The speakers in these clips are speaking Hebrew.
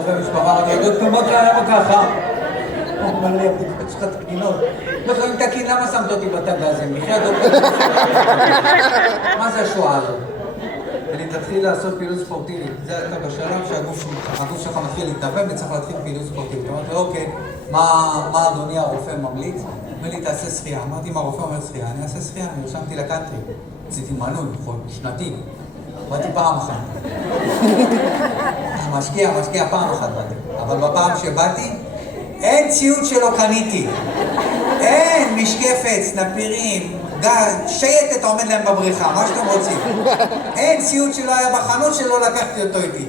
רופא משפחה, אני יודעת כלומות לא היה ככה. הוא אומר לי, הבדיקות שלך תקינות. לא אם תקין, למה שמת אותי בתג הזה? מחיה דוקטור. מה זה השואה הזאת? אני תתחיל לעשות פעילות ספורטיבית. זה אתה בשלב שהגוף שלך מתחיל להתנבא וצריך להתחיל פעילות ספורטיבית. אמרתי, אוקיי, מה אדוני הרופא ממליץ? אומר לי, תעשה שחייה. אמרתי, מה הרופא אומר שחייה? אני אעשה שחייה, אני רשמתי לקאנטרי. עשיתי מנוי, שנתי. באתי פעם אחת. משקיע פעם אחת באתי. אבל בפעם שבאתי, אין ציוד שלא קניתי. אין משקפת, סנפירים, שייטת עומד להם בבריחה, מה שאתם רוצים. אין ציוד שלא היה בחנות שלא לקחתי אותו איתי.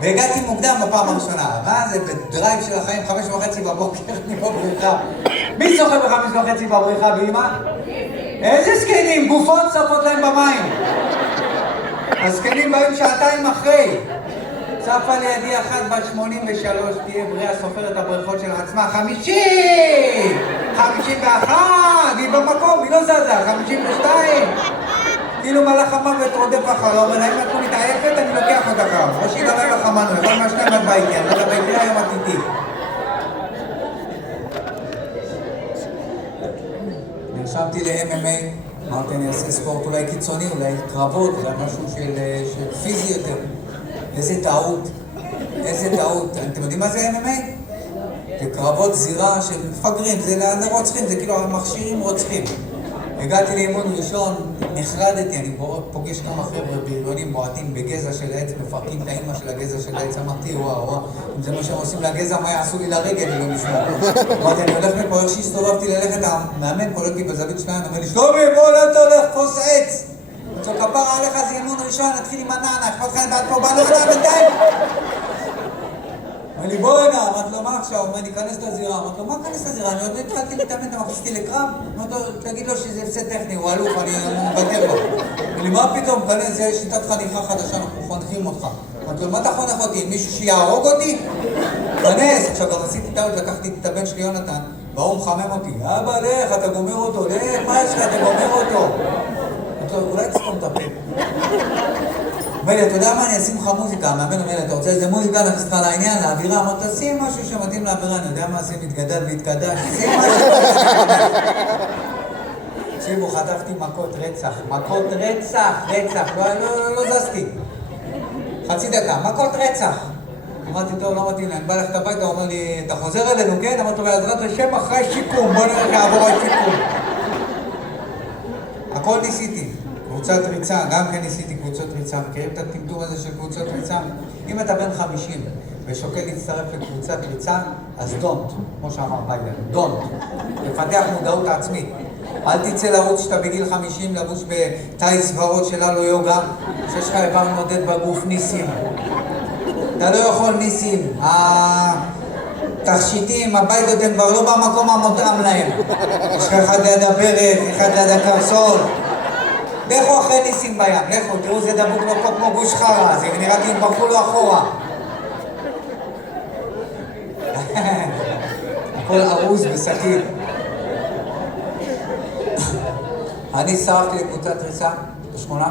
והגעתי מוקדם בפעם הראשונה. מה זה? בדרייב של החיים, 5:30 בבוקר, אני בבריחה. מי שוחה ב5:30 בבריכה, באמא? איזה זקנים? גופות צפות להם במים. הזקנים באים שעתיים אחרי. צפה לידי אחת בת 83, תהיה בריאה, סופרת את הבריכות של עצמה. 50! 51! היא במקום, היא לא זזה. 52! כאילו מלאך המוות רודף אחריו, אבל אם את לא מתעייפת, אני לוקח עוד אחריו. ראשי דלאי לך מנוי, אבל מהשניים עד ביתי, אני לא ביתי היום עתידי. נרשמתי ל-MMA, אמרתי אני אעשה ספורט אולי קיצוני, אולי קרבות, אולי משהו של פיזי יותר. איזה טעות. אתם יודעים מה זה MMA? זה קרבות זירה של מפגרים, זה לרוצחים, זה כאילו מכשירים רוצחים. הגעתי לאימון ראשון, נחרדתי, אני פוגש כמה חבר'ה בריונים בועטים בגזע של העץ, מפרקים את האמא של הגזע של העץ, אמרתי וואו, אם זה מה שהם עושים לגזע, מה יעשו לי לרגל, אני לא משמע. אמרתי, אני הולך מפה, איך שהסתובבתי ללכת, המאמן קולט לי בזווית שלהם, אומר לי, שלומי, בוא אתה הולך תפוס עץ. כפרה עליך זה אימון ראשון, נתחיל עם הנענה, אכפת לך ועד פה, בא לך בינתיים. אומר לי, בוא הנה, אמרת לו, מה עכשיו? אומר לי, כנס לזירה. אמרת לו, מה כנס לזירה? אני עוד לא התחלתי להתאמן, אתה מכניסתי לקרב? אמרת לו, תגיד לו שזה הפסד טכני, הוא אלוף, אני מבטר לו. אומר לי, מה פתאום, כנס, זה שיטת חניכה חדשה, אנחנו חונכים אותך. אמרת לו, מה אתה חונך אותי? מישהו שיהרוג אותי? כנס. עכשיו, גם עשיתי טעות, לקחתי את הבן שלי יונתן, והוא מחמם אותי. אבא, לך, אתה גומר אותו, לך, מה יש לך, אתה גומר אותו. אולי תסתום את הפה. אומר לי, אתה יודע מה? אני אשים לך מוזיקה. המאמן אומר לי, אתה רוצה איזה מוזיקה? נכנס לך לעניין, לאווירה. אמרת, תשים משהו שמתאים לאווירה. אני יודע מה עושים? מתגדל והתקדש. שים משהו. תקשיבו, חטפתי מכות רצח. לא זזתי. חצי דקה, מכות רצח. אמרתי, טוב, לא מתאים לי. אני בא ללכת הביתה, הוא אומר לי, אתה חוזר אלינו, כן? אמרתי לו, בעזרת השם אחרי שיקום. בוא נראה לעבור על שיקום. הכל ניסיתי. קבוצת ריצה, גם כן ניסיתי קבוצות ריצה. מכירים את הטמטום הזה של קבוצות ריצה? אם אתה בן 50 ושוקל להצטרף לקבוצת ריצה, אז don't, כמו שאמר ביידן, don't. לפתח מודעות עצמית. אל תצא לרוץ שאתה בגיל 50 לבוש בטייס ורוד של הלו יוגה, שיש לך איבר נודד בגוף ניסים. אתה לא יכול ניסים. התכשיטים, הביידות הם כבר לא במקום המותאם להם. יש לך אחד ליד הברך, אחד ליד הקרסול. לכו אחרי ניסים בים, לכו, תראו זה דבוק לו פה כמו גוש חרה, זה נראה כי הם ברחו לו אחורה. הכל ארוז בסכין. אני שרפתי לקבוצת ריצה בשכונה,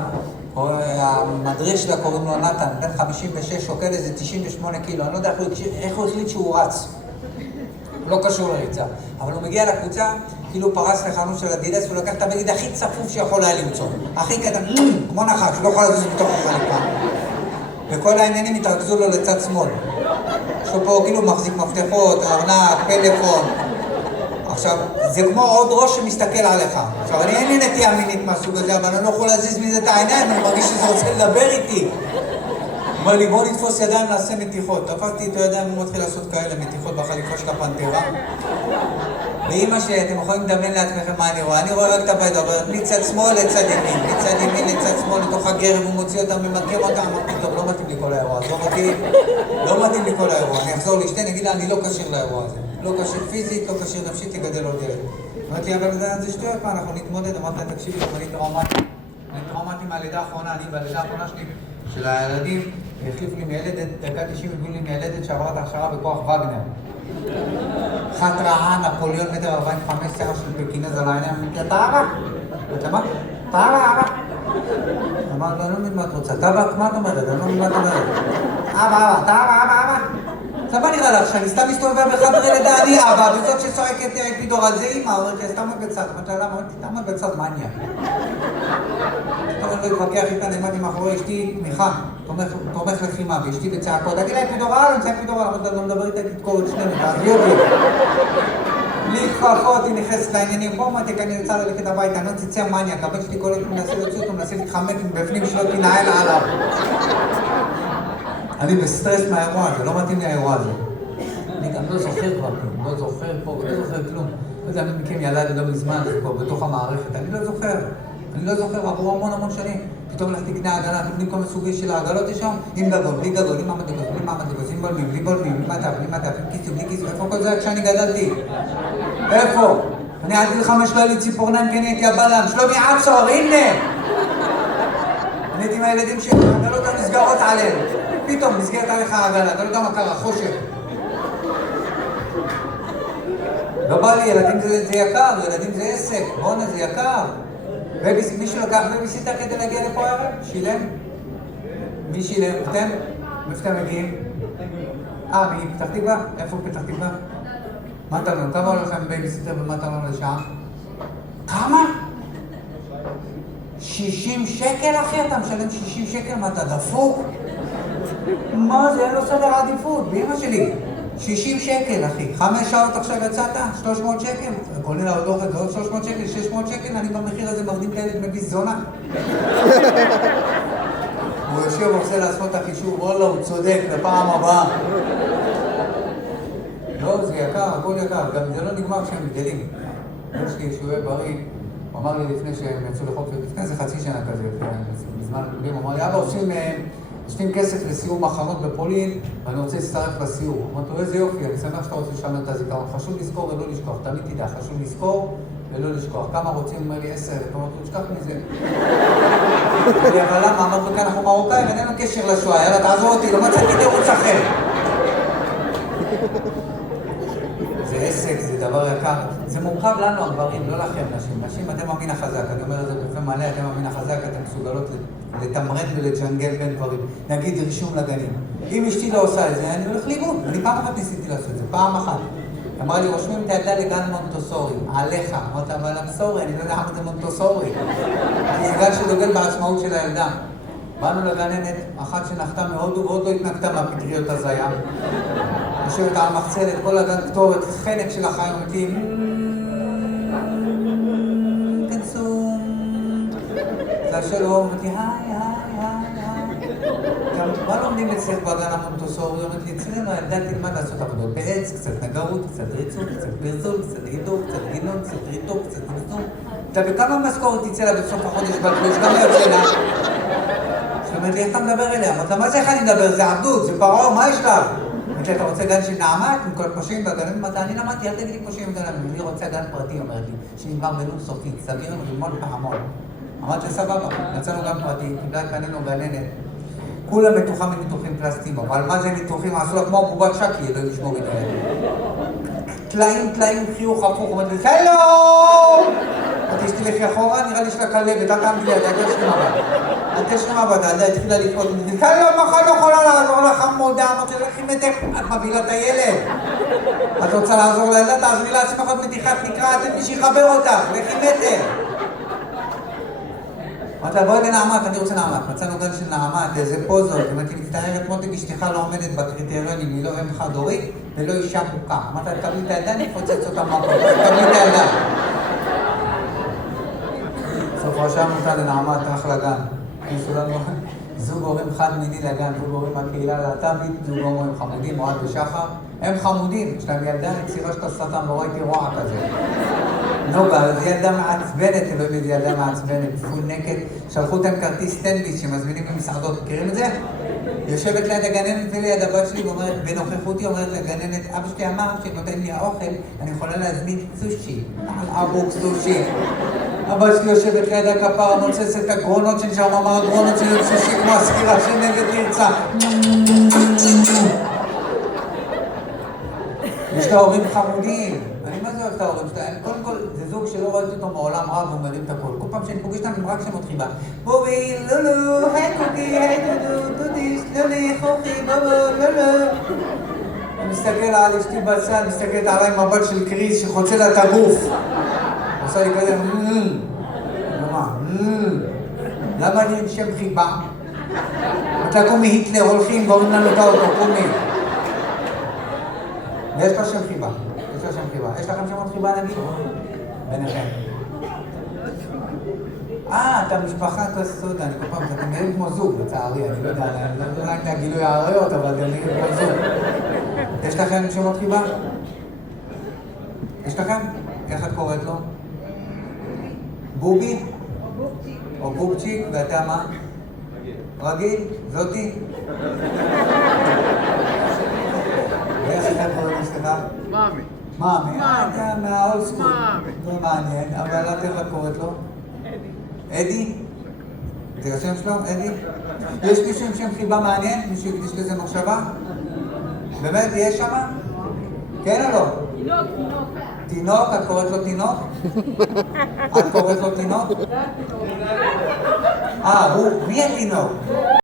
המדריך שלה קוראים לו נתן, בן 56, שוקל איזה 98 קילו, אני לא יודע איך הוא החליט שהוא רץ. הוא לא קשור לריצה, אבל הוא מגיע לקבוצה, כאילו פרס לחנות של הדילס, הוא לקח את הבגד הכי צפוף שיכול היה למצוא. הכי קטן, כמו נחש, לא יכול לזוז בתוך החליפה. וכל העניינים התרכזו לו לצד שמאל. יש לו פה כאילו מחזיק מפתחות, ארנק, פלאפון. עכשיו, זה כמו עוד ראש שמסתכל עליך. עכשיו, אני אין לי נטייה מינית מהסוג הזה, אבל אני לא יכול להזיז מזה את העיניים, אני מרגיש שזה רוצה לדבר איתי. הוא אומר לי, בוא נתפוס ידיים, נעשה מתיחות. תפסתי את הידיים, הוא מתחיל לעשות כאלה מתיחות בחליפה של הפנתרה. ואמא שאתם יכולים לדמיין לעצמכם מה אני רואה. אני רואה רק את הבית, אבל מצד שמאל לצד ימין, מצד ימין לצד שמאל, לתוך הגרם, הוא מוציא אותם ומקים אותם. אמרתי, טוב, לא מתאים לי כל האירוע, לא מתאים לי כל האירוע. אני אחזור לאשתי, אני אגיד לה, אני לא קשיר לאירוע הזה. לא קשיר פיזית, לא קשיר נפשית, לגדל עוד ילד. אמרתי, אבל זה שטויות מה, אנחנו נתמודד. אמרתי, תקשיבי, אני טראומטי מהלידה האחרונה, אני בלידה האחרונה שלי של הילדים, החליפו לי מילדת, דקה 90 הביאו לי מילדת שעברה את ההכשרה בכוח וגנר. אחת רעה, נפוליון מטר 45 שיער של פקינז על העיניים, אמרתי, אתה אבא? אתה מה? אתה אבא? אמרתי, אני לא מבין מה את רוצה, טבק, מה את אומרת? אני לא מבין מה את אומרת. אבא, אתה אבא? עכשיו מה נראה לך, שאני סתם מסתובב בחדרי לידה, אני אבא, וזאת שצועקת אפידורה, זה אמא, אומרת לי, סתם בצד, אמרת לה, למה? סתם בצד מניה. אני לא אתווכח איתה, נעמדתי מאחורי אשתי, תמיכה, תומך לחימה, ואשתי בצעקות, תגיד לה אפידורה, אני רוצה אפידורה, אמרת, לא מדבר איתה, תתקור את שנינו, תעזבי אותי. בלי כפפות, היא נכנסת לעניינים, בוא מתק, אני רוצה ללכת הביתה, אני לא תצא מניה, הבן שלי כל הזמן מנסה להוציא אותו, מנסה להתחמק מבפנים שלא תנהל עליו. אני בסטרס מהאירוע הזה, לא מתאים לי האירוע הזה. אני גם לא זוכר כבר כלום, לא זוכר פה, לא זוכר כלום. לא יודע, מי מכם ילד לא מזמן, זה פה בתוך המערכת, אני לא זוכר. אני לא זוכר, עברו המון שנים. פתאום לך תקנה עגלה, נותנים כל מסוגי של העגלות יש שם, עם גגול, בלי גגול, עם מעמד גגול, בלי מעמד גגול, עם בולמים, בלי בולמים, בלי מטף, עם כיסו, בלי כיסו, איפה כל זה כשאני גדלתי? איפה? אני עד גיל 5 לא היה לי ציפורניים כי אני הייתי הבלם, שלומי עצור, הנה! אני הייתי מהילדים שהעגלות הנסגרות עליהם. פתאום נסגרת עליך העגלה, אתה לא יודע מה קרה, חושך. לא בא לי, ילדים זה יקר, ילדים זה עסק, בונה זה יקר. מישהו לקח בייביסיטר כדי להגיע לפה הערב? שילם? מי שילם? אתם? מאיפה אתם מגיעים? מפתח תקווה? איפה פתח תקווה? מה אתה לא? כמה עולה לכם בייביסיטר ומה אתה לא לשעה? כמה? 60 שקל אחי? אתה משלם 60 שקל? מה אתה דפוק? מה זה? אין לו סדר עדיפות, באמא שלי. 60 שקל, אחי. 5 שעות עכשיו יצאת? 300 שקל? כולל עוד אוכל, זה עוד 300 שקל, 600 שקל? אני במחיר הזה מרדים כילד מביא זונה. הוא יושב ועושה לעשות את החישוב, וואלה, הוא צודק, לפעם הבאה. לא, זה יקר, הכל יקר. גם זה לא נגמר כשהם גדלים. יש לי שהוא יהיה בריא. הוא אמר לי לפני שהם יצאו לחוק, לפני זה חצי שנה כזה, בזמן גדולים, הוא אמר לי, אבא, עושים כסף לסיור מחנות בפולין, ואני רוצה להצטרף לסיור. אמרתי לו, איזה יופי, אני שמח שאתה רוצה לשמר את הזיכרון. חשוב לזכור ולא לשכוח, תמיד תדע, חשוב לזכור ולא לשכוח. כמה רוצים? אומר לי 10, אתה אומר, תשכח מזה. אבל למה? אמרתי לו, כי אנחנו מרוקאים, אין לנו קשר לשואה, יאללה, תעזור אותי, לא מצאתי תירוץ אחר. זה עסק, זה דבר יקר. זה מורכב לנו, הגברים, לא לכם, נשים. נשים, אתם המין החזק. אני אומר את זה בפה מלא, אתם המין החזק, אתם מסוגלות לתמרד ולג'נגל בין דברים. נגיד רישום לגנים. אם אשתי לא עושה את זה, אני הולך לאיבוד. אני פעם אחת ניסיתי לעשות את זה, פעם אחת. אמרה לי, רושמים את הילדה לגן מונטוסורי, עליך. אמרתי, אבל המסורי, אני לא יודע מה זה מונטוסורי. זה גן שדוגל בעצמאות של הילדה. באנו לגננת, אחת שנחתה מהודו ועוד לא התנקתה מהפטריות הזיה. יושבת על מחצלת, כל הגן כתובת, חלק של החיים, אותי, כנסו. זה השלום, אותי, היי. גם מה לומדים אצלך בגן המונטוסורי? היא אומרת לי, אצלנו הילדה תלמד לעשות עבודות בעץ, קצת נגרות, קצת ריצות, קצת פרזול, קצת עידור, קצת גינון, קצת ריתוק, קצת ריצור. אתה בכמה משכורת תצא לה בסוף החודש בתלוש, כמה יוצא לה? זאת אומרת לי, איך אתה מדבר אליה? אמרת לה, מה זה איך אני מדבר? זה עבדות, זה פרעה, מה יש לך? אמרת לי, אתה רוצה גן של נעמת? עם כל פושעים בגנים? אמרת, אני למדתי, אל תגיד לי פושעים בגנים, אני רוצה גן פרטי, אומרת לי, שנגמר בנון סופי, סביר רימון פעמון. אמרת לי, סבבה, נצאנו גן פרטי, קיבלה את פנינו גננת. כולם מתוחם מניתוחים פלסטיים, אבל מה זה ניתוחים? עשו לה כמו בובת שקי, לא לשמור את זה. טלאים, חיוך הפוך, אומרת לי, שלום! את תשתלכי אחורה, נראה לי שלה כלבת, אל תעמדי לי, אל תשכם הבא. אל תשכם הבא, הילדה התחילה לפעול, אמרתי לי, שלום, מחר לא יכולה לעזור לך מודה, אמרתי לי, לכי מתך, את מבהילה את הילד. את רוצה לעזור לילדה, תעזרי לעצמך עוד מתיחת נקרא, אתם מי שיחבר אותך, לכי מתך. אמרתי לה, בואי לנעמת, אני רוצה נעמת. מצאנו גן של נעמת, איזה פוזות. אמרתי, מצטערת, מותק, אשתך לא עומדת בקריטריונים, היא לא אם חד-הורית ולא אישה מוכה. אמרתי לה, תקבלי את הילדה, אני אפוצץ אותה מהפה. תקבלי את הילדה. סוף רשמנו אותה לנעמת, אחלה גן. הכניסו לנו זוג הורים חד-מיני לגן, זוג הורים מהקהילה להט"בית, זוג הורים חמודים, אוהד ושחר. הם חמודים, יש להם ילדה, נצירה של השטן, לא ראיתי רוע כזה. נוגה, זו ילדה מעצבנת, אלוהים, זו ילדה מעצבנת, פול נקד. שלחו אותם כרטיס סטנדוויץ' שמזמינים במסעדות, מכירים את זה? יושבת ליד הגננת וליד הבת שלי ואומרת, בנוכחותי אומרת לגננת, אבא שלי אמר שנותן לי האוכל, אני יכולה להזמין סושי, אבוק סושי. הבת שלי יושבת ליד הכפרה, מוצצת את הגרונות של שם, אמר הגרונות של סושי כמו הסקירה של נגד תרצה. יש לה הורים חמודים. מה זה אוהב את ההורים שלהם? קודם כל, זה זוג שלא ראיתי אותו מעולם רב ומרים את הכל. כל פעם שאני פוגש אותם, הם רק שמות חיבה. בובי, לולו, היי קוקי, היי דודו, דודיש, לולי, חוכי, בובו, לולו. מסתכל על אשתי בצד, מסתכלת עליי מבט של קריז שחוצה לה את הגוף. עושה לי כזה, למה אני עם שם חיבה? אתה קומי היטלר הולכים ואומרים לנו את האוטו, קומי. ויש לה שם חיבה, יש לה שם חיבה. יש לכם שמות חיבה נגיד? ביניכם. אתה משפחת הסוד, אני כל פעם, אתם נראים כמו זוג, לצערי, אני לא יודע, אני לא יודע אם הגילוי העריות, אבל אתם נראים כמו זוג. יש לכם שמות חיבה? יש לכם? איך את קוראת לו? בובי? או בובצ'יק, ואתה מה? רגיל? זאתי? ואיך אתה קוראת לסליחה? מאמי. מאמי, אתה מהאולד סקול. זה מעניין, אבל את איך את קוראת לו? אדי? זה השם שלו? אדי? יש מישהו עם שם חיבה מעניין? מישהו יקדיש לזה מחשבה? באמת? יש שמה? כן או לא? תינוק. תינוק? את קוראת לו תינוק? את קוראת לו תינוק? מי התינוק?